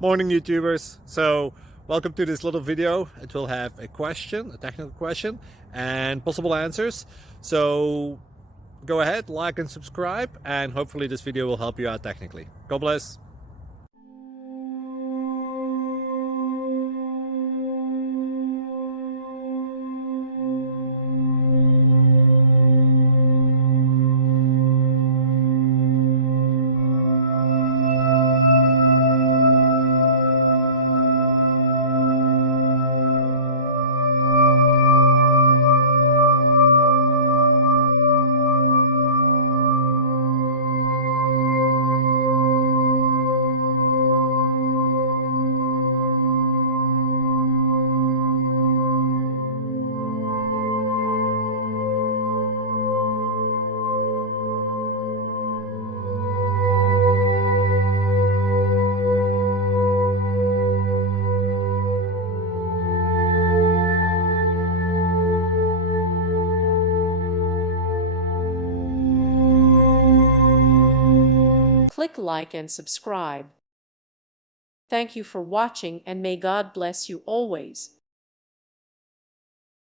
Morning YouTubers. So welcome to this little video. It will have a question, a technical question, and possible answers. So go ahead, like and subscribe, and hopefully this video will help you out technically. God bless. Click like and subscribe. Thank you for watching, and may God bless you always.